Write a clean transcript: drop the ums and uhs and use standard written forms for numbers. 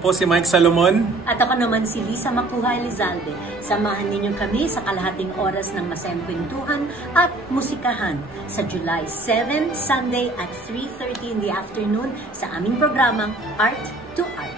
po si Mike Salomon. At ako naman si Lisa Makuha Elizalde. Samahan ninyo kami sa kalahating oras ng masayang kwentuhan at musikahan sa July 7, Sunday at 3:30 in the afternoon sa aming programang Art to Art.